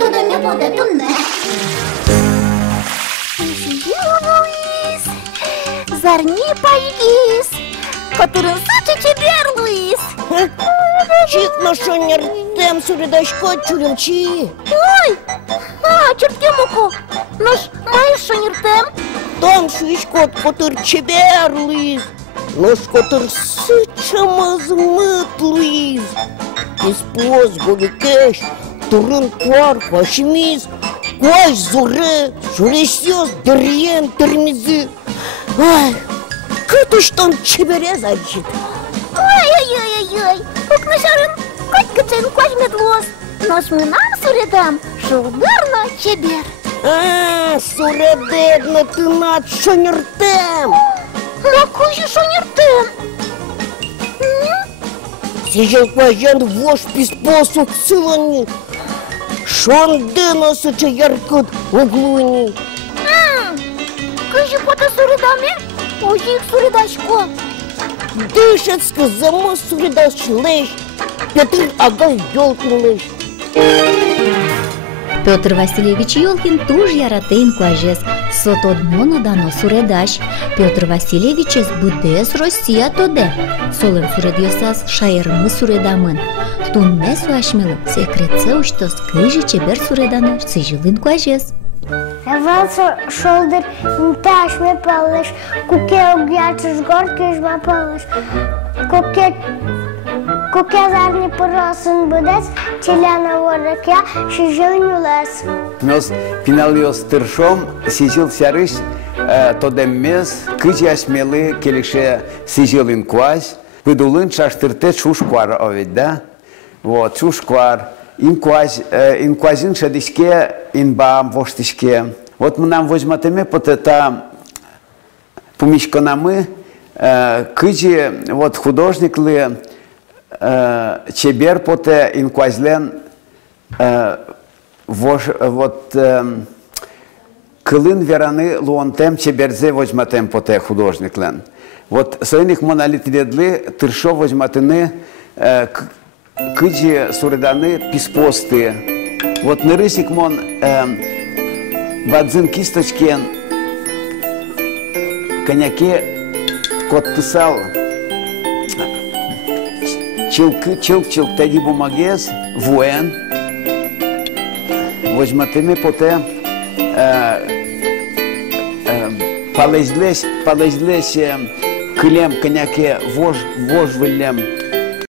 туди не буде, то не. Luis, zarni paļģīs, которым сачи чебер, Luis. Чик нашонер тем суридашко чулимчи. Ой, чертемуку, наш маешь шонертем? Там шишкот котыр чебер, Луиз. Наш котыр сычамыз мыт, Луиз. Испоз голикеш, турын куар пашмиз, куаш зуре, шуресёс дырьен тырмизы. Ай, кытыш там чебере зачит. Ой-ой-ой-ой, укнышарын кать-качен куаш медлос. Наш мынам суредам, шулдырна чебер. Суредедна ты над шонертем. Какой же шонертем? Сижал пажан вош писпосу цылани. Шондена сыча яркут углуни. Кыжи пота суредаме? Ojik суредашко. Дышецка зама суредаш леш. Петр агай ёлкин леш. Петр Васильевич Ёлкин туж яратен куажес, сотод монодано суредаш. Петр Васильевичес будес Россия тоде. Солем суредиосас шайырмы суредамын. Тунне суашмелы секретсе уштос кыжи чебер суредано сыжилын куажес. Эвалса шолдер нташ ме палыш, куке огячыш горкиш ма палыш. Куке зарни поросын будес, челяна воракя шижын юлес. Мёс пиналиос тыршом сижил сярыш тодеммес кыжи ашмелы келише сижилин куаш, выдулын шаштырте чушкуар овет, да? Вот, чушкуар. Инкуазин шадишке, инбам воштишке. Вот мы нам возьмем вот это помещканамы, кыжи вот художник ли чебер поте инкуазлен вот кылын вераны луонтем чеберзе возьмем поте художник лен. Вот союзник монолитредли тыршо возьматыны кыжи суреданы писпосты. Вот нырысик мон бадзин кисточкен коньяке кот писал чилк тади бумагес вуэн возьматыми поте полезлесь кылем коньяке вож вылем